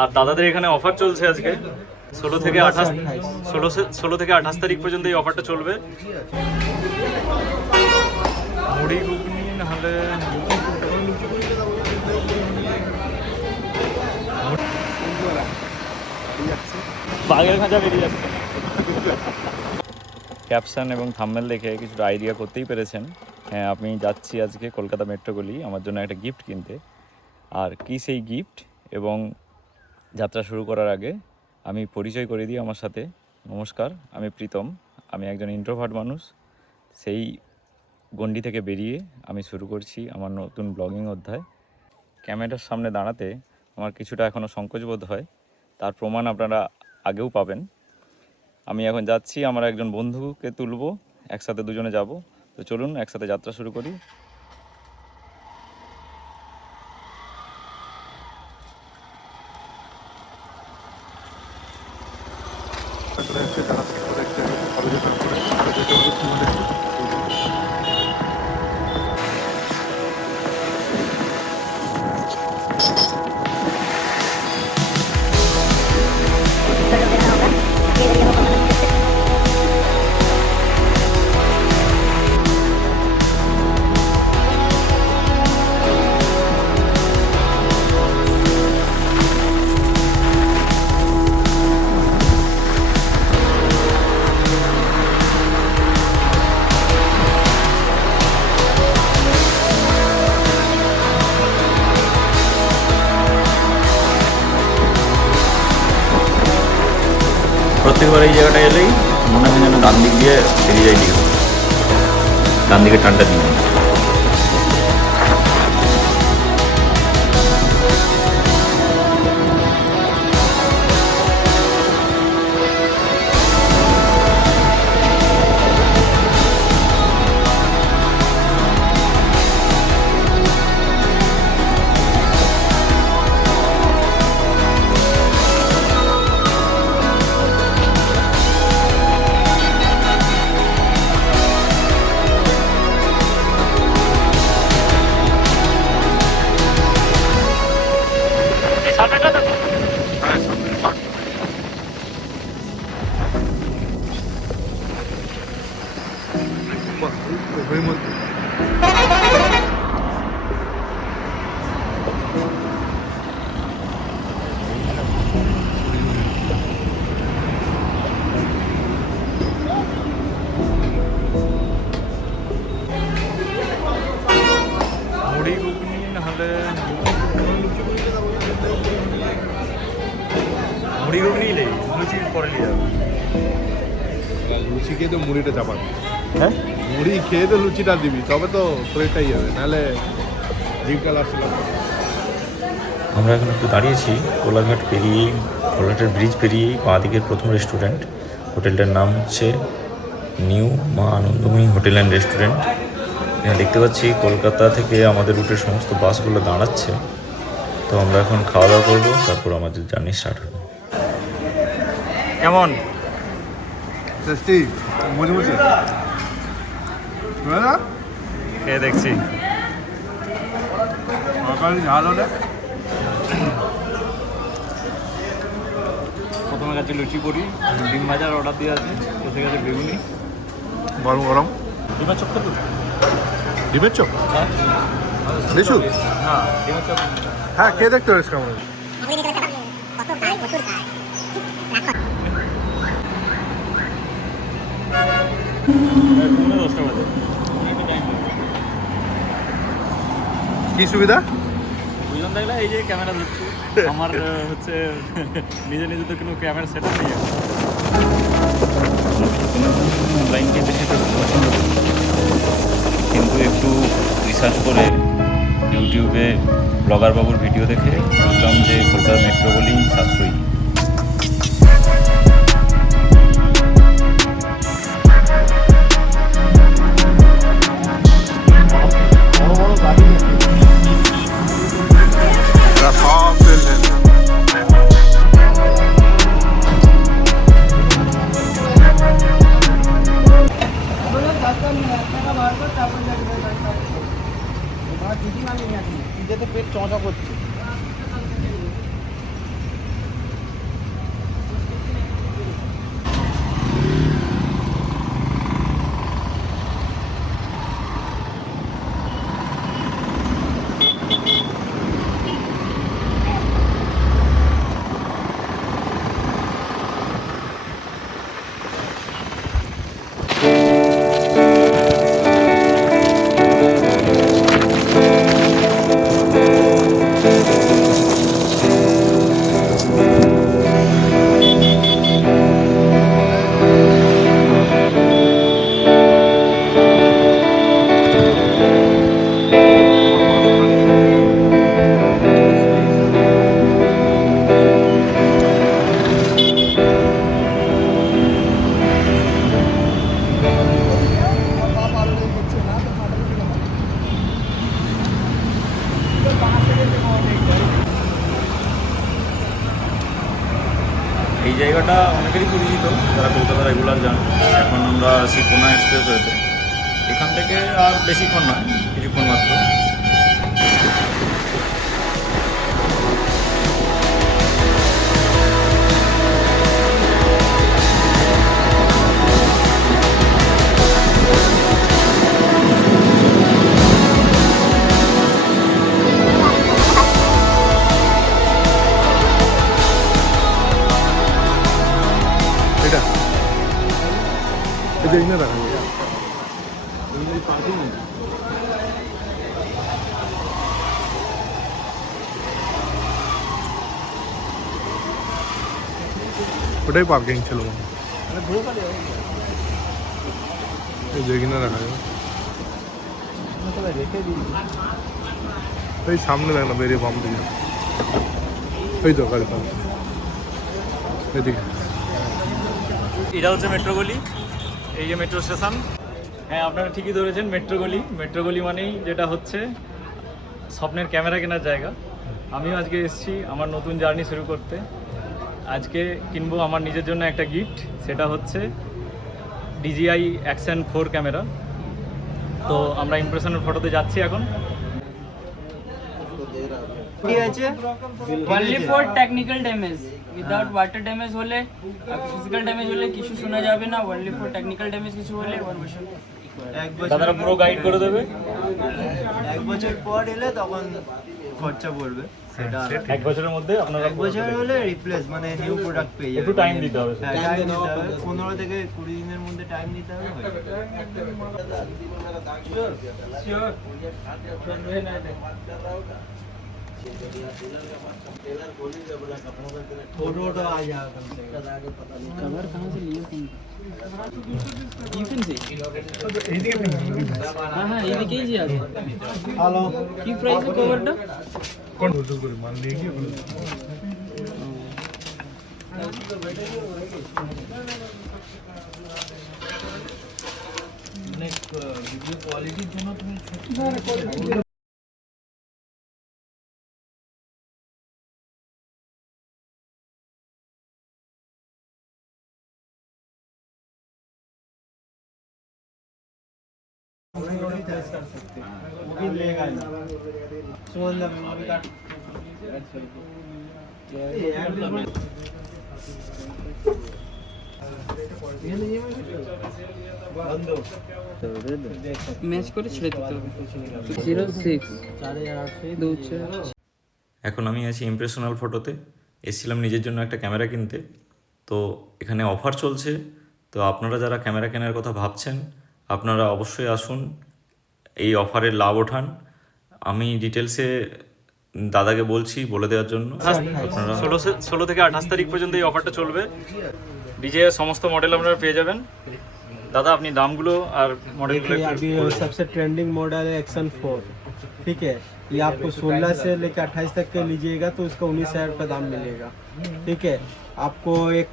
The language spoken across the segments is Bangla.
আর দাদাদের এখানে অফার চলছে আজকে 16 থেকে 28 তারিখ পর্যন্ত এই অফারটা চলবে। মুড়ি ঘুগনি নাহলে বাঘের খাঁচা বেরিয়ে যাচ্ছে। ক্যাপশন এবং থাম্বনেল দেখে কিছুটা আইডিয়া করতেই পেরেছেন। হ্যাঁ, আমি যাচ্ছি আজকে কলকাতা মেট্রোপলি আমার জন্য একটা গিফট কিনতে। আর কি সেই গিফট এবং যাত্রা শুরু করার আগে আমি পরিচয় করে দিই আমার সাথে। নমস্কার, আমি প্রীতম। আমি একজন ইন্ট্রোভার্ট মানুষ। সেই গণ্ডি থেকে বেরিয়ে আমি শুরু করছি আমার নতুন ব্লগিং অধ্যায়। ক্যামেরার সামনে দাঁড়াতে আমার কিছুটা এখনও সংকোচবোধ হয়, তার প্রমাণ আপনারা আগেও পাবেন। আমি এখন যাচ্ছি, আমার একজন বন্ধুকে তুলবো, একসাথে দুজনে যাব। তো চলুন একসাথে যাত্রা শুরু করি। প্রত্যেকবার এই জায়গাটা এলেই মনে হয় যেন ডান দিক দিয়ে বেরিয়ে যায় দিকে, ডান দিকে টানটা দিয়ে। মুড়ি ঘুগনি নাহলে মুড়ি ঘুগনি নেই, লুচি পরে নিয়ে যাবো। লুচি খেয়ে তো মুড়িটা চাপাবি। হ্যাঁ, মুড়ি খেয়ে তো লুচিটা দিবি, তবে তো শরীরটাই হবে, নাহলে জিভটা আসছিল। আমরা এখন একটু দাঁড়িয়েছি কোলাঘাট পেরিয়েই, কোলাঘাটের ব্রিজ পেরিয়েই বাঁ দিকের প্রথম রেস্টুরেন্ট। হোটেলটার নাম হচ্ছে নিউ মা আনন্দময়ী হোটেল অ্যান্ড রেস্টুরেন্ট। এখানে দেখতে পাচ্ছি কলকাতা থেকে আমাদের রুটের সমস্ত বাসগুলো দাঁড়াচ্ছে। তো আমরা এখন খাওয়া দাওয়া করবো, তারপর আমাদের জার্নি স্টার্ট হবে। কেমন টেস্টি মুচমুচে না? খেয়ে দেখছি। সকালে ঝাল হলে প্রথমে গেছে লুচি করি, ডিম ভাজার অর্ডার দিয়ে আছে, এসে গেছে বেগুনি, গরম গরম ডিমের চোখ তো। ডিমের চপ। হ্যাঁ, লিচু? হ্যাঁ ডিমের চোখ। হ্যাঁ, খেয়ে দেখতে হবে কেমন। কি সুবিধা? বুঝলাম, দেখলে এই যে ক্যামেরা ধরছি, আমার হচ্ছে নিজে নিজে তো কোনো ক্যামেরা সেট আপ নেই। অনলাইনকে বেশি পছন্দ করি, কিন্তু একটু রিসার্চ করে ইউটিউবে ব্লগার বাবুর ভিডিও দেখে বুঝলাম যে কলকাতা মেট্রোপলি সাশ্রয়ী। পেট চমচা করছে। এই জায়গাটা অনেকেরই পরিচিত যারা কলকাতা রেগুলার যান। এখন আমরা আছি কোনা এক্সপ্রেসওয়েতে। এখান থেকে আর বেশিক্ষণ নয়, কিছুক্ষণ মাত্র। এটা এটা এখানে রাখা যায়। ওটাই পার্কিং ছিল মনে হয়। এই যে এখানে রাখা যাবে। এই সামনে দেখ না, বেরিয়ে বাম দিকে ওই তো গাড়ি পাম্প এদিকে। এটা হচ্ছে মেট্রো গলি, এই যে মেট্রো স্টেশন। হ্যাঁ, আপনারা ঠিকই ধরেছেন, মেট্রো গলি। মেট্রো গলি মানেই যেটা হচ্ছে স্বপ্নের ক্যামেরা কেনার জায়গা। আমিও আজকে এসেছি আমার নতুন জার্নি শুরু করতে। আজকে কিনবো আমার নিজের জন্য একটা গিফট, সেটা হচ্ছে DJI Action 4 ক্যামেরা। তো আমরা ইমপ্রেশনের ফটোতে যাচ্ছি এখন। ঠিক আছে only for technical damage, without water damage হলে ফিজিক্যাল ড্যামেজ হলে কিছু শোনা যাবে না। অনলি ফর টেকনিক্যাল ড্যামেজ কিছু হলে 1 বছর দাদারা পুরো গাইড করে দেবে। 1 বছর পর এলে তখন খরচা পড়বে, সেটা 1 বছরের মধ্যে আপনারা 1 বছর হলে রিপ্লেস মানে নিউ প্রোডাক্ট পেয়ে যাবে। একটু টাইম দিতে হবে। হ্যাঁ, টাইম দিতে হবে, 15 থেকে 20 দিনের মধ্যে টাইম দিতে হবে। फोटो आ जाएगा कम से कम। कवर कहाँ से लिए थे? টিফিন से हाँ हाँ এদিকেই যে আছে। হ্যালো, কি প্রাইসে কভারটা? কোন বছর করে মাল নিয়ে গিয়ে অনেক ভিডিও কোয়ালিটির জন্য তুমি कर सकते हैं, वो भी लेगा ना। सुमन दा मैं भी काट बंदो ম্যাচ করে ছেড়ে দিতে হবে। 06 4,800 এখন আমি আছি ইমপ্রেশনাল ফটোতে। এসেছিলাম নিজের জন্য একটা ক্যামেরা কিনতে। তো এখানে অফার চলছে। তো আপনারা যারা ক্যামেরা কেনার কথা ভাবছেন, আপনারা অবশ্যই আসুন, এই অফারের লাভ ওঠান। আমি ডিটেলসে দাদাকে বলছি বলে দেওয়ার জন্য। আপনারা 16 থেকে 28 তারিখ পর্যন্ত এই অফারটা চলবে। DJI এর সমস্ত মডেল আপনারা পেয়ে যাবেন। দাদা আপনি দামগুলো আর মডেলগুলো देखिए একটু अभी বলে দিন। सबसे ट्रेंडिंग मॉडल है एक्शन 4, ठीक है। ये आपको 16 से लेकर 28 तक के लीजिएगा तो उसका 19,000 रुपये दाम मिलेगा, ठीक है। आपको एक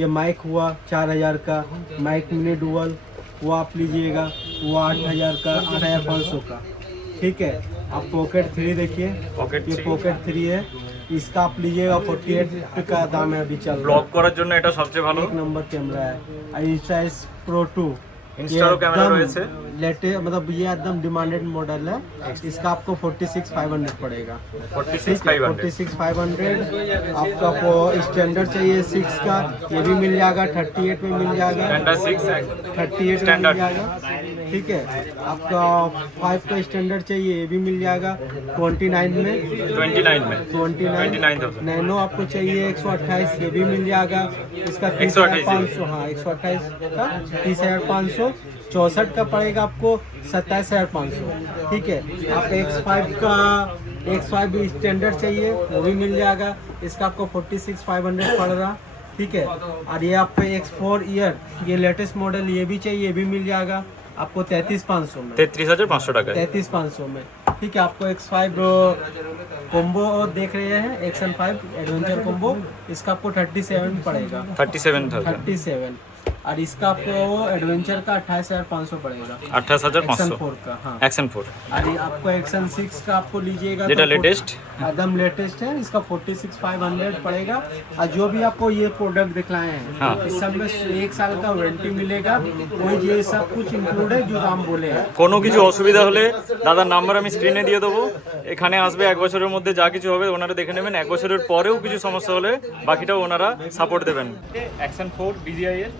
ये माइक हुआ 4,000 का, माइक मिनी डुअल वो आप लीजिएगा, वो 8,000 का, 8,500 का, ठीक है। आप पॉकेट 3 देखिए, Pocket ये 3 पॉकेट 3 है, इसका आप लीजिएगा 48 का दाम है अभी चल रहा ব্লগ করার জন্য এটা সবচেয়ে ভালো। है। 1 नंबर कैमरा है। और इंस्टा प्रो 2 इंस्टारो कैमरा रहे लेटेस्ट, मतलब ये एकदम डिमांडेड मॉडल है। इसका आपको 46,500 पड़ेगा। 46,500 46,500 आपका स्टैंडर्ड चाहिए 6 का, ये भी मिल जाएगा 38 में मिल जाएगा, स्टैंडर्ड 6 38 में मिल स्टैंडर्ड। जाएगा, ठीक है। आपका 5 का स्टैंडर्ड चाहिए, ये भी मिल जाएगा 29 में, 29 में 29,000। नैनो आपको चाहिए 128, ये भी मिल जाएगा। इसका 30,500, हाँ 128 का 30,500। 64 का पड़ेगा आपको 27,500, ठीक है। आप X5 का X5 स्टैंडर्ड चाहिए, वो भी मिल जाएगा। इसका आपको 46,500 पड़ रहा, ठीक है। और ये आपको X4 ईयर ये लेटेस्ट मॉडल ये भी चाहिए, ये भी मिल जाएगा आपको 33,500 में, 33,500 টাকা। 33,500 में, ठीक है। आपको X5 कॉम्बो देख रहे हैं, एक्शन 5 एडवेंचर कॉम्बो, इसका आपको 37 पड़ेगा, 37,000। 37। और इसका आपको एडवेंचर का 28,500 पड़ेगा। 28,500 Action 4 का, हाँ। एक्शन 4 और ये आपको एक्शन 6 का आपको लीजिएगा যেটা तो লেটেস্ট एकदम लेटेस्ट है, इसका 46,500 पड़ेगा। और जो भी आपको ये प्रोडक्ट दिखलाए हैं, हाँ। इस सब में 1 साल का वारंटी मिलेगा। वही ये सब कुछ इंक्लूड है जो दाम बोले हैं। কোনো কিছু অসুবিধা হলে দাদার নাম্বার আমি স্ক্রিনে দিয়ে দেবো, এখানে আসবে, 1 বছরের মধ্যে যা কিছু হবে ওনারা দেখে নেবেন, 1 বছরের পরেও কিছু সমস্যা হলে বাকিটাও ওনারা সাপোর্ট দেবেন। অ্যাকশন 4 BGI এর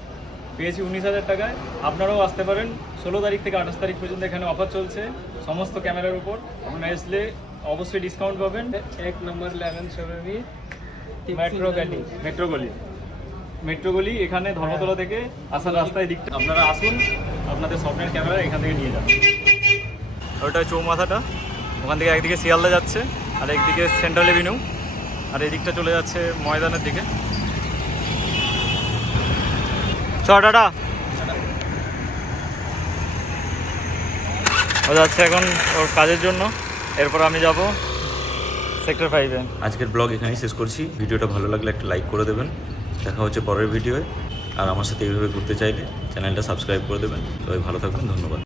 পেয়েছি 19,000 টাকায়। আপনারাও আসতে পারেন 16 তারিখ থেকে 28 তারিখ পর্যন্ত এখানে অফার চলছে সমস্ত ক্যামেরার উপর। আপনারা আসলে অবশ্যই ডিসকাউন্ট পাবেন। 1 नंबर 11 शोरूम মেট্রো গলি এখানে ধর্মতলা থেকে আসার রাস্তায় দিকটা আপনারা আসুন, আপনাদের স্বপ্নের ক্যামেরা এখান থেকে নিয়ে যান। ওটা চৌমাথাটা, ওখান থেকে একদিকে শিয়ালদা যাচ্ছে আর একদিকে সেন্ট্রাল এভিনিউ, আর এই দিকটা চলে যাচ্ছে ময়দানের দিকে। চ টাটা। ও যাচ্ছে এখন ওর কাজের জন্য, এরপর আমি যাব সেক্টর 5-এ। আজকের ব্লগ এখানেই শেষ করছি। ভিডিওটা ভালো লাগলে একটা লাইক করে দেবেন। দেখা হচ্ছে পরের ভিডিওয়। আর আমার সাথে এইভাবে ঘুরতে চাইলে চ্যানেলটা সাবস্ক্রাইব করে দেবেন। সবাই ভালো থাকবেন, ধন্যবাদ।